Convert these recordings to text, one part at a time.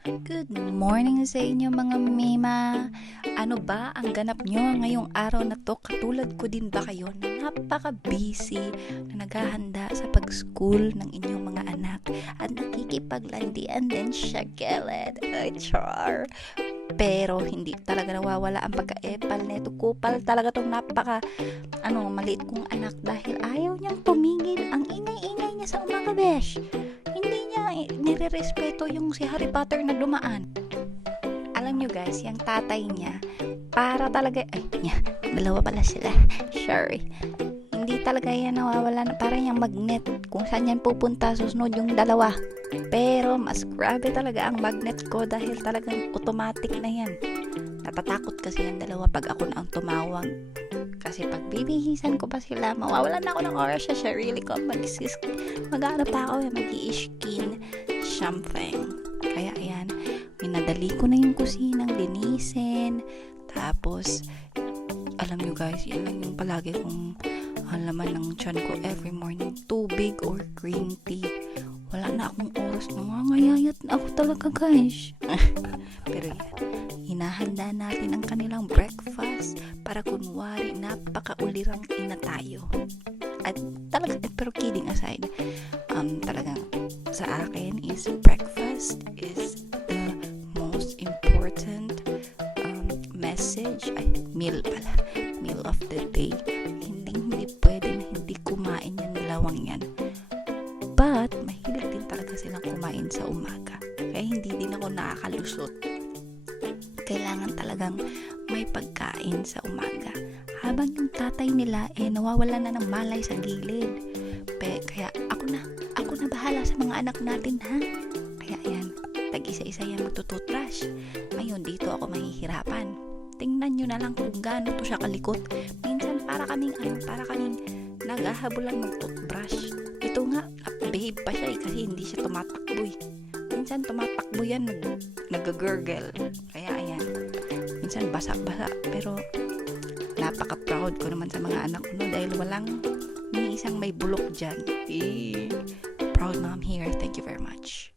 Good morning sa inyo mga mima. Ano ba ang ganap nyo ngayong araw na to? Katulad ko din ba kayo na napaka-busy na naghahanda sa pag-school ng inyong mga anak at nakikipaglandian din siya gilid. Ay, char. Pero hindi talaga nawawala ang pagka-epal neto. Kupal talaga tong maliit kong anak dahil ayaw niyang tumigil. Ang ingay-ingay niya sa umaga, besh. Hindi niya nire-respeto yung si Harry Potter na dumaan. Alam nyo guys, yung tatay niya, para talaga, dalawa pala sila. Sorry. Hindi talaga yan nawawala na parang yung magnet. Kung saan yan pupunta, susunod yung dalawa. Pero mas grabe talaga ang magnet ko dahil talagang automatic na yan. Natatakot kasi yung dalawa pag ako na ang tumawag. Kasi pag bibihisan ko pa sila, mawawalan na ako ng oras sa sarili ko. Mag-ano pa ako, mag-i-skin something. Kaya ayan, minadali ko na yung kusinang linisin. Tapos, alam nyo guys, yan lang yung palagi kong laman ng tiyan ko every morning. Tubig or green tea. Wala na akong oras na ngayayat na ako talaga guys. Pero yan, hinahanda natin ang kanilang breakfast para kunwari napakaulirang ina tayo. At talaga, pero kidding aside, talagang sa akin is breakfast is the most important meal of the day. Hindi pwede na hindi kumain yan, dalawang yan. But mahilig din talaga silang kumain sa umaga, kaya hindi din ako nakakalusot. Kailangan talagang may pagkain sa umaga. Habang yung tatay nila nawawala na ng malay sa gilid. Kaya ako na bahala sa mga anak natin, ha? Kaya ayan, tag-isa-isa yan magtututrush. Ngayon dito ako mahihirapan. Tingnan nyo na lang kung gaano to siya kalikot. Minsan para kaming naghahabulan mag-toothbrush. Ito nga, behave pa siya kasi hindi siya tumatakbo eh. Minsan tumatakbo yan, nag-gurgle. Kaya ayan, minsan basa-basa. Pero napaka-proud ko naman sa mga anak ko dahil walang ni isang may bulok dyan. Proud mom here. Thank you very much.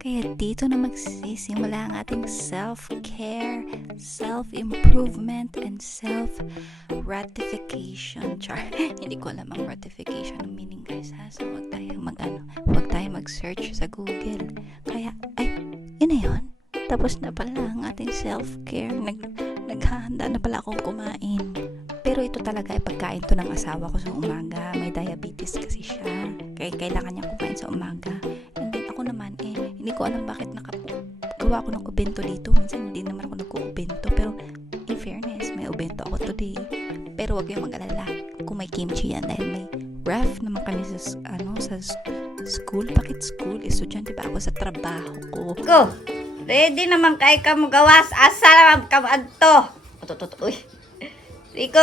Kaya dito na magsisimula ang ating self-care, self-improvement, and self-ratification. Char, hindi ko alam ang ratification ng meaning guys ha. So wag tayo mag-search sa Google. Kaya, yun na yun. Tapos na pala ang ating self-care. Naghahanda na pala akong kumain. Pero ito talaga ay pagkain to ng asawa ko sa umaga. May diabetes kasi siya. Kaya kailangan niya kumain sa umaga. And then ako naman, hindi ko alam bakit gawa ako ng ubento dito. Minsan hindi naman ako nag-ubento. Pero in fairness, may ubento ako today. Pero wag kayong mag-alala kung may kimchi yan dahil may ref naman kami sa school. Bakit school? Estudyante ba ako sa trabaho ko? Go! Ready naman kay ka mo gawas. Asa naman ka mo adto. Uy. Rico.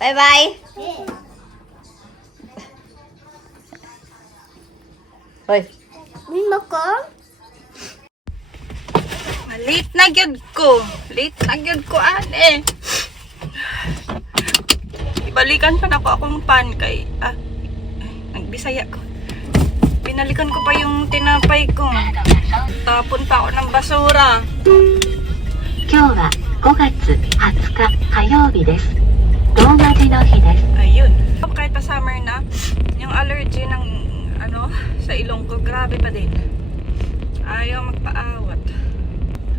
Bye-bye. Hoy. Mima ko? Late na gyud ko, ane. Ibalikan pa na ko akong pan kay, nagbisaya ko. Binalikan ko pa yung tinapay ko. Tapon pa ako ng basura. 今日は5月20日火曜日です。ローマ字の日です。 Ayun. Kahit pa summer na, yung allergy ng sa ilong ko, grabe pa din. Ayaw magpaawat.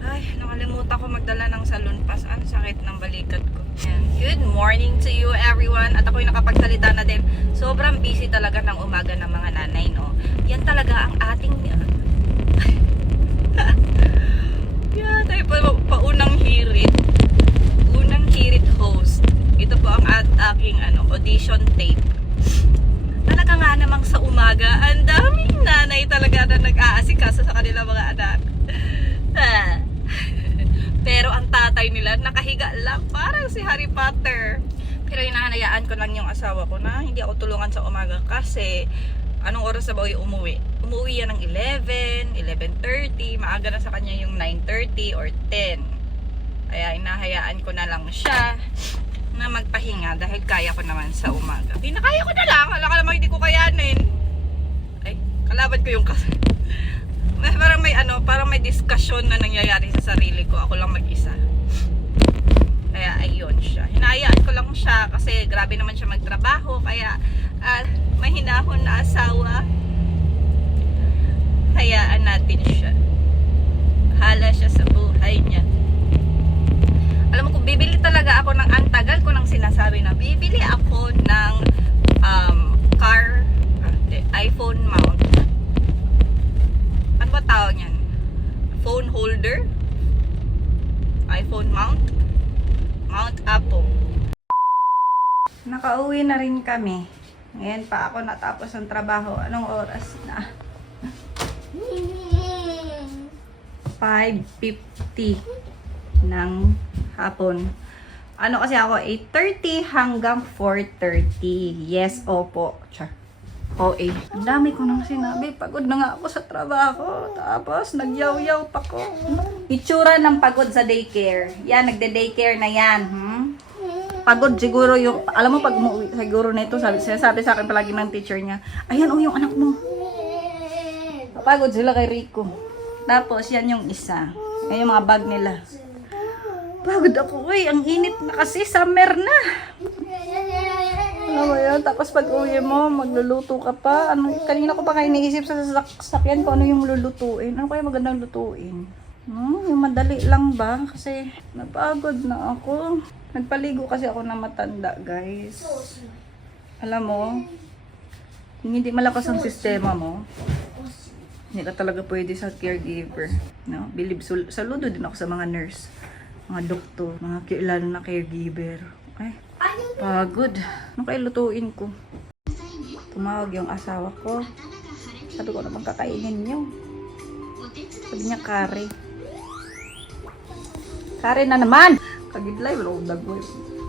Ay, nakalimutan ko magdala ng salon pass. Ang sakit ng balikat ko. Ayan. Good morning to you everyone. At ako'y nakapagsalita na din. Sobrang busy talaga ng umaga ng mga nanay, no? Yan talaga ang ating yan, tayo pa unang hirit. Unang hirit host. Ito po ang aking audition tape. Talaga nga namang sa umaga, ang daming nanay talaga na nag-aasikaso sa kanilang mga anak. Pero ang tatay nila nakahiga lang, parang si Harry Potter. Pero hinahayaan ko lang yung asawa ko na hindi ako tulungan sa umaga kasi anong oras na ba yung umuwi? Umuwi yan ng 11, 11:30, maaga na sa kanya yung 9:30 or 10. Kaya hinahayaan ko na lang siya na magpahinga dahil kaya ko naman sa umaga. Pinakaya ko na lang, wala ka naman hindi ko kayanin. Ay, kalaban ko yung Parang may discussion na nangyayari sa sarili ko. Ako lang mag-isa. Kaya ayun siya. Hinayaan ko lang siya kasi grabe naman siya magtrabaho. Kaya mahinahon na asawa. Hayaan natin siya. Hala siya sa buhay niya. Alam mo kung bibili talaga ako ng, ang tagal ko nang sinasabi na bibili ako ng iPhone mount. Ano ba tawag niyan? Phone holder? iPhone mount? Mount Apple. Nakauwi na rin kami. Ngayon pa ako natapos ang trabaho. Anong oras na? 5:50 ng hapon. Ano kasi ako, 8:30 hanggang 4:30. Yes, opo. Char. OA. Ang dami ko nang sinabi. Pagod na nga ako sa trabaho. Tapos, nagyaw-yaw pa ko. Itsura ng pagod sa daycare. Yan, nagde-daycare na yan. Pagod siguro yung, alam mo pag umuwi siguro na ito, sinasabi sa akin palagi ng teacher niya, ayan o yung anak mo. Pagod sila kay Rico. Tapos, yan yung isa. Yan yung mga bag nila. Pagod ako, ang init na kasi, summer na. Ano ba yan? Tapos pag uwi mo, magluluto ka pa. Kanina ko pa kayo iniisip sa sasakyan ko ano yung lulutuin. Ano kaya magandang lutuin? Yung madali lang ba? Kasi napagod na ako. Nagpaligo kasi ako na matanda, guys. Alam mo, kung hindi malakas ang sistema mo, hindi ka talaga pwede sa caregiver. No? Saludo din ako sa mga nurse, mga doktor, mga lalo na caregiver. Ay, pagod. Ano kayo lutuin ko? Tumawag yung asawa ko. Sabi ko naman kakainin niyo. Sabi niya kare. Kare na naman! Kagidlay, wala akong dagway.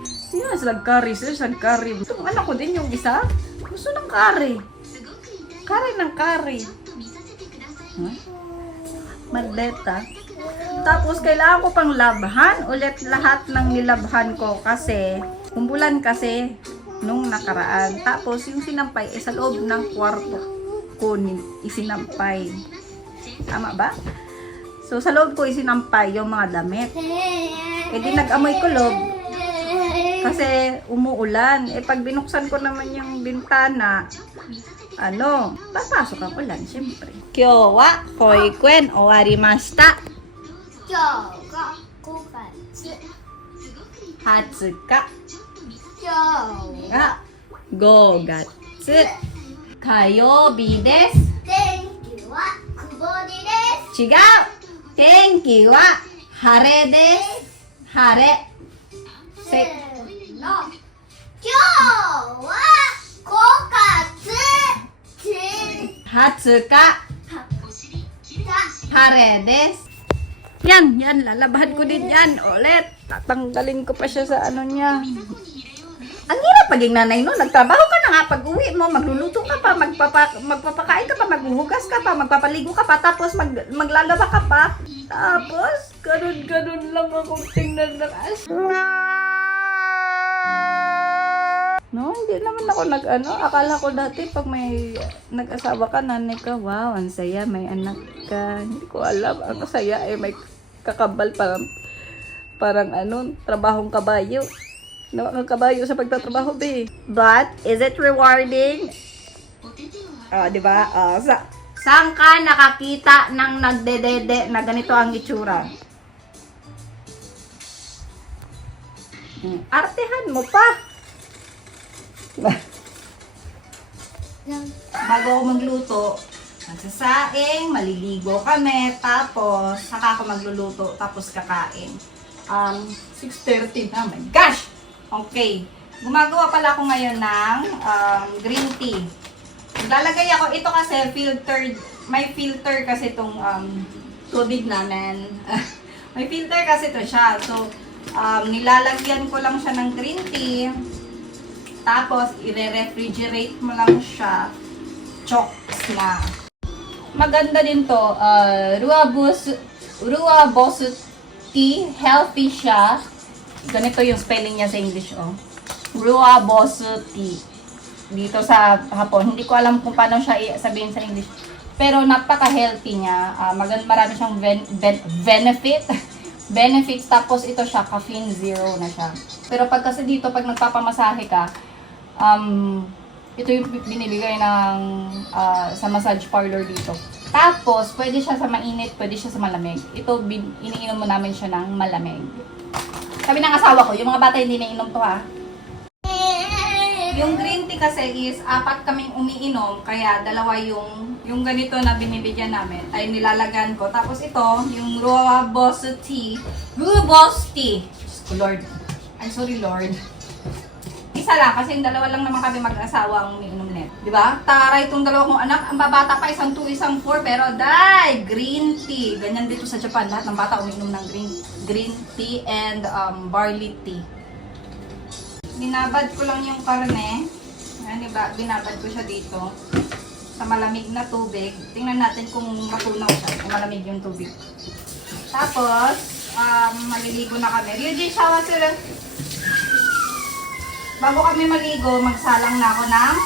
Sino na silang kare? Sino silang kare? Itong anak ko din yung isa. Gusto ng kare. Kare ng kare. Maldeta. Tapos, kailangan ko pang labhan ulit lahat ng nilabhan ko kasi kumpulan kasi nung nakaraan. Tapos, yung sinampay sa loob ng kwarto ko isinampay. Tama ba? So, sa loob ko isinampay yung mga damit. Eh, di nag-amoy kulob kasi umuulan. Eh, pag binuksan ko naman yung bintana, papasok ang ulan, syempre. Kyo wa koi kuen owarimashita. 今日が5月20日今日が5月火曜日です。天気は曇りです違う。天気は晴れです。晴れ。せーの今日は5月20日晴れです。Yan, lalabahan ko din yan ulit. Tatanggalin ko pa siya sa ano niya. Ang hirap paging nanay no, nagtrabaho ka na nga pag uwi mo, magluluto ka pa, magpapakain ka pa, maghuhugas ka pa, magpapaligo ka pa, tapos maglalaba ka pa. Tapos, ganun lang akong tingnan ng asawa. No, hindi naman ako akala ko dati pag may nag-asawa ka, nanay ka, wow, ang saya, may anak ka. Hindi ko alam, ang saya may kakabal parang trabahong kabayo. Ang kabayo sa pagtatrabaho, be. But, is it rewarding? Di ba? Saan ka nakakita ng nagdedede na ganito ang itsura? Artehan mo pa. Bago ako magluto, magsasaing, maliligo kami, tapos saka ako magluluto, tapos kakain. 6:30 na, my gosh! Okay, gumagawa pala ako ngayon ng green tea. Lalagay ako, ito kasi filtered, may filter kasi itong tubig namin. May filter kasi ito siya. So, nilalagyan ko lang siya ng green tea. Tapos, i-refrigerate mo lang siya. Chokes na. Maganda din to. Rooibos tea. Healthy siya. Ganito yung spelling niya sa English, Rooibos tea. Dito sa Hapon. Hindi ko alam kung paano siya sabihin sa English. Pero napaka-healthy niya. Marami siyang benefits. Tapos ito siya, caffeine zero na siya. Pero pag kasi dito, pag nagpapamasahe ka, ito yung binibigay ng sa massage parlor dito. Tapos, pwede siya sa mainit, pwede siya sa malamig. Ito, iniinom mo namin siya ng malamig. Sabi ng asawa ko, yung mga bata hindi nainom to ha. Yung green tea kasi is 4 kaming umiinom, kaya 2 yung ganito na binibigyan namin ay nilalagan ko. Tapos ito, yung Rooibos tea. Rooibos tea. Diyos ko, Lord. I'm sorry, Lord. Isa lang, kasi yung 2 lang naman kami mag-asawa ang umiinom net. Diba? Taray itong 2 kong anak. Ang babata pa, 1, 2, 1, 4. Pero dai, green tea. Ganyan dito sa Japan. Lahat ng bata umiinom ng green tea and barley tea. Binabad ko lang yung karne. Ayan, diba? Binabad ko siya dito sa malamig na tubig. Tingnan natin kung matunaw siya. Kung malamig yung tubig. Tapos, maliligo na kami. Ryujin, shawa sila. Bago kami maligo, magsalang na ako ng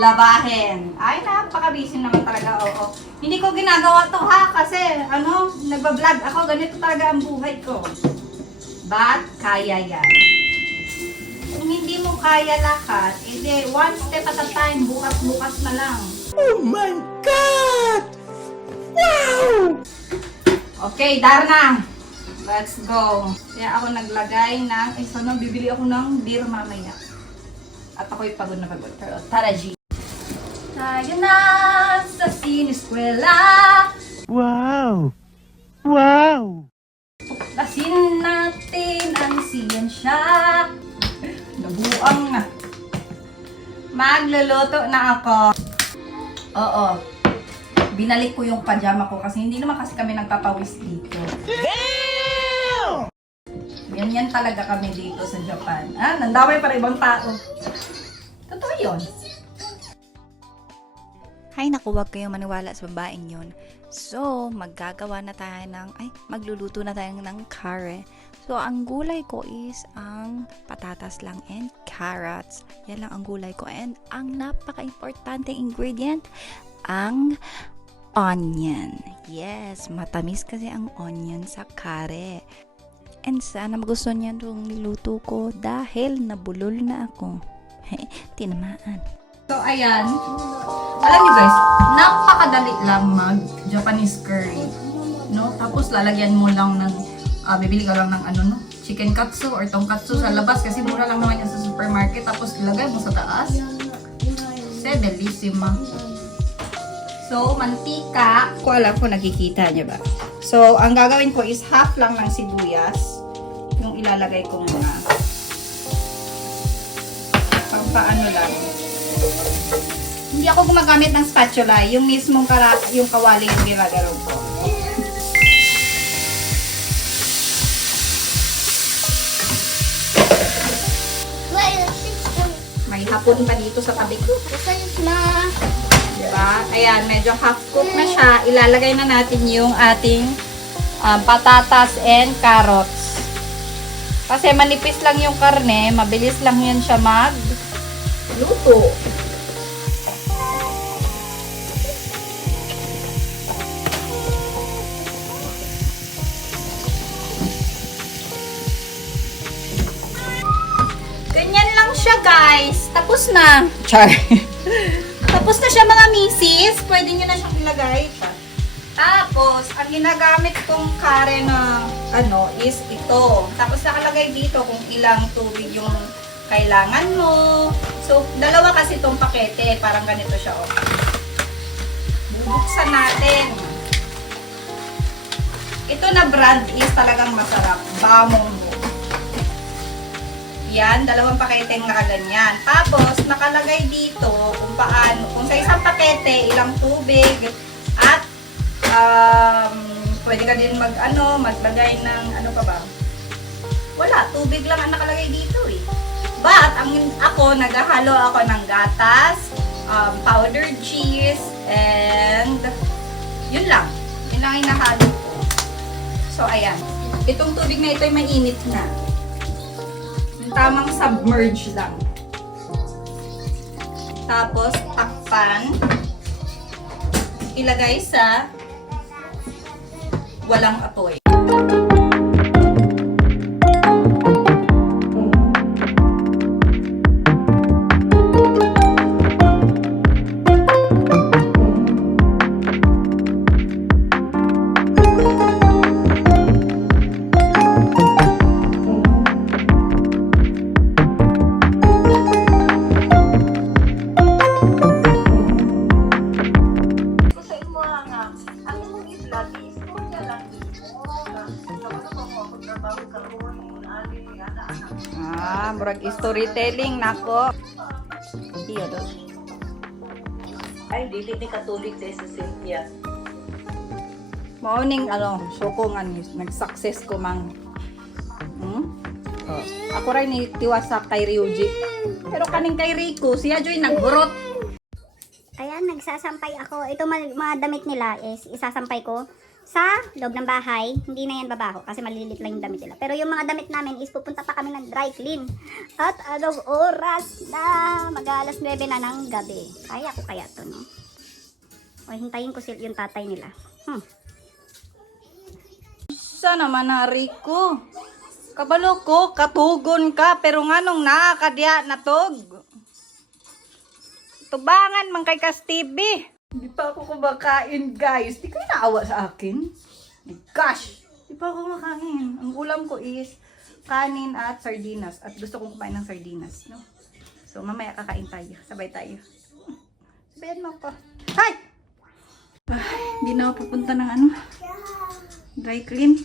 labahin. Ay, napaka-busy naman talaga. Oo. Hindi ko ginagawa to ha, kasi nagbablog ako. Ganito talaga ang buhay ko. But, kaya yan. Kung hindi mo kaya lahat, edi one step at a time, bukas-bukas na lang. Oh my God! Wow! Okay, Darna! Let's go. Kaya ako naglagay ng, bibili ako ng beer mamaya. At ako'y pagod na pagod. Pero tara, G. Tayo na sa siniskwela. Wow! Wow! Lasin natin ang siyensya. Nabuang na. Magluluto na ako. Oo. Binalik ko yung pajama ko kasi hindi naman kasi kami nagpapawis dito. Ganyan talaga kami dito sa Japan. Nandamay para ibang tao. Totoo yun. Hay naku, huwag kayong maniwala sa babaeng yun. So, magluluto na tayo ng curry. So, ang gulay ko is ang patatas lang and carrots. Yan lang ang gulay ko. And ang napaka-importante ingredient, ang onion. Yes, matamis kasi ang onion sa curry. And sana magustuhan niya itong niluto ko dahil nabulol na ako. Tinamaan. So, ayan. Alam niyo guys, napakadali lang mag-Japanese curry. No? Tapos, lalagyan mo lang ng, bibili ka lang ng chicken katsu or tonkatsu sa labas kasi mura lang naman yan sa supermarket. Tapos, ilagay mo sa taas. Bellissima. So, mantika. Ko alam kung nakikita niyo ba. So, ang gagawin ko is half lang ng sibuyas. Yung ilalagay ko muna. Paano lang. Hindi ako gumagamit ng spatula. Yung mismong yung kawali yung ginagalaw ko. May hapon pa dito sa tabi ko. Diba? Ayan, medyo half cook na siya. Ilalagay na natin yung ating patatas and carrots. Kasi manipis lang yung karne, mabilis lang yan siya magluto. Ganyan lang siya, guys. Tapos na. Char. Tapos na siya, mga misis. Pwede nyo na siyang ilagay. Tapos, ang ginagamit kong curry na is ito. Tapos nakalagay dito kung ilang tubig yung kailangan mo. So, 2 kasi itong pakete. Parang ganito siya, oh. Bubuksan natin. Ito na brand is talagang masarap. Bamonggo. Yan, 2 paketeng nakaganyan. Tapos, nakalagay dito kung paano. Kung sa isang pakete, ilang tubig. At, pwede ka din maglagay ng pa ba? Wala, tubig lang ang nakalagay dito eh. But, ako, naghahalo ako ng gatas, powdered cheese, and yun lang. Yun lang yung nahalo ko. So, ayan. Itong tubig na ito ay mainit na. Yung tamang submerge lang. Tapos, takpan. ilagay sa walang apoy. Murag storytelling nako. Iyo do. Ay, dili ni katulik sa Cynthia. Morning suko nga nag-success ko mang. Oh. Ako rin ni tiwasa kay Ryuji. Pero kaning kay Rico, siya joy naghurot. Ayan, nagsasampay ako. Ito mga damit nila is isasampay ko sa loob ng bahay. Hindi na yan babaho kasi maliliit lang yung damit nila. Pero yung mga damit namin is pupunta pa kami ng dry clean. At anong oras na? Mag-alas 9 na ng gabi. Kaya ko kaya to, no? O, hintayin ko yung tatay nila. Sa naman na Rico. Kabalo ko, katugon ka, pero nga nung nakakadya natog. Tubangan man kay ka Stevie. Hindi pa ako kumakain, guys. Di kayo naawa sa akin? Gosh! Di pa ako kumakain. Ang ulam ko is kanin at sardinas. At gusto kong kumain ng sardinas, no? So, mamaya kakain tayo. Sabay tayo. Sabayan mo ako. Hay! Hindi na ako pupunta ng dry clean.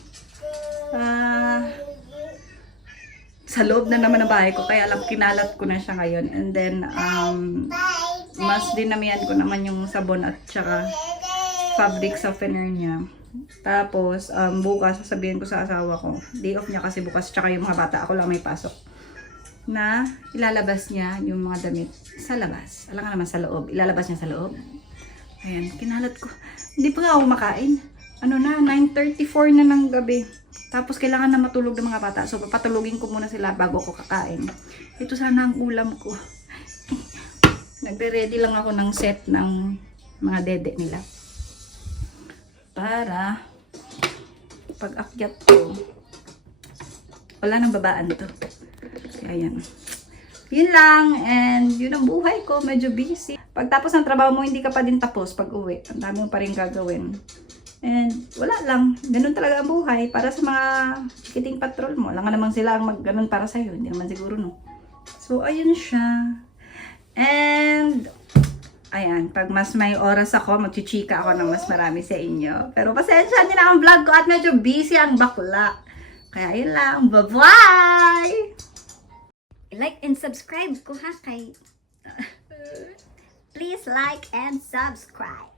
Sa loob na naman ng bahay ko. Kaya alam, kinalat ko na siya ngayon. And then, mas dinamihan ko naman yung sabon at saka fabric softener niya. Tapos, bukas, sasabihin ko sa asawa ko, day off niya kasi bukas, tsaka yung mga bata, ako lang may pasok, na ilalabas niya yung mga damit sa labas. Alam ka naman sa loob, ilalabas niya sa loob. Ayan, kinalat ko. Hindi pa nga ako makain. 9:34 na ng gabi. Tapos, kailangan na matulog ng mga bata. So, papatulogin ko muna sila bago ko kakain. Ito sana ang ulam ko. Nagre-ready lang ako ng set ng mga dede nila. Para pag-akyat ko, wala nang babaan to. Kaya yan. Yun lang. And yun ang buhay ko. Medyo busy. Pagtapos ng trabaho mo, hindi ka pa din tapos pag uwi. Ang dami mo pa rin gagawin. And wala lang. Ganun talaga ang buhay. Para sa mga chikiting patrol mo. Lang naman sila ang mag-ganun para sa'yo. Hindi naman siguro, no? So, ayun siya. And, ayan, pag mas may oras ako, magchichika ako ng mas marami sa inyo. Pero pasensya nyo na ang vlog ko at medyo busy ang bakla. Kaya yun lang. Bye-bye! Like and subscribe ko ha kay... Please like and subscribe.